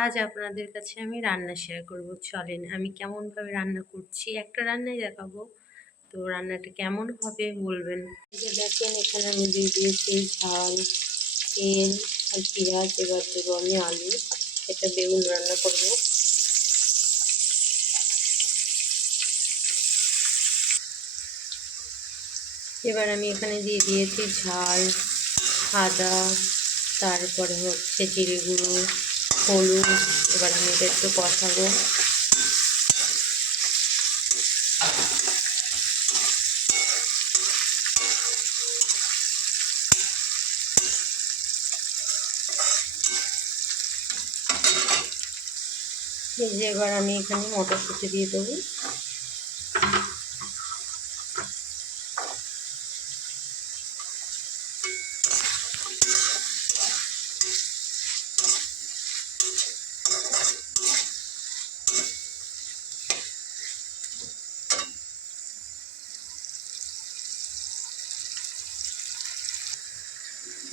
আজ আপনাদের কাছে আমি রান্না শেয়ার করব। চলেন আমি কেমনভাবে রান্না করছি, একটা রান্নাই দেখাবো। তো রান্নাটা কেমন হবে বলবেন। এই যে দেখেন এখানে আমি দিয়ে দিয়েছি ঝাল, তেল আর পেঁয়াজ। এবার দেবো আমি আলু, এটা বেগুন রান্না করব। এবার আমি এখানে দিয়ে দিয়েছি ঝাল, আদা, তারপরে হচ্ছে জিরে গুঁড়ো, হলুদ। এবার আমি এটা একটু কষাবো। এই যে এবার আমি এখানে মটরশুঁটি দিয়ে দেবো।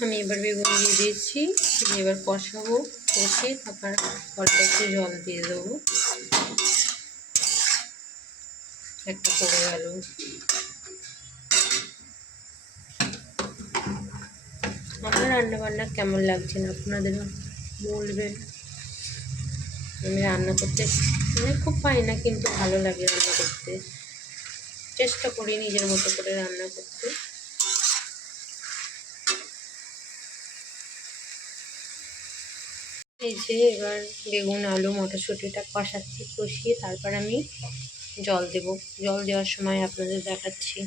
আমি এবার বেগুন দিয়ে দিয়েছি, এবার কষাবো। কষে তারপর অল্প একটু জল দিয়ে দেবো। একটা পড়ে গেল। আমার রান্নাবান্না কেমন লাগছে আপনাদেরও বলবেন। আমি রান্না করতে খুব পাই না, কিন্তু ভালো লাগে রান্না করতে। চেষ্টা করি নিজের মতো করে রান্না করতে। এই যে এবার বেগুন, আলু, মটরশুঁটিটা কষাচ্ছি, কষিয়ে তারপর আমি জল দেব। জল দেওয়ার সময় আপনাদের দেখাচ্ছি।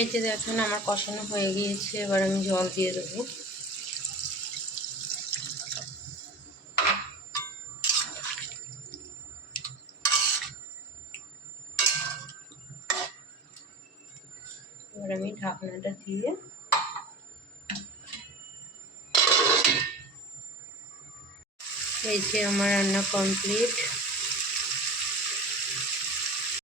এই যে দেখুন আমার কষানো হয়ে গিয়েছে, এবার আমি জল দিয়ে দেবো। এবার আমি ঢাকনাটা দিয়ে এই যে আমার রান্না কমপ্লিট।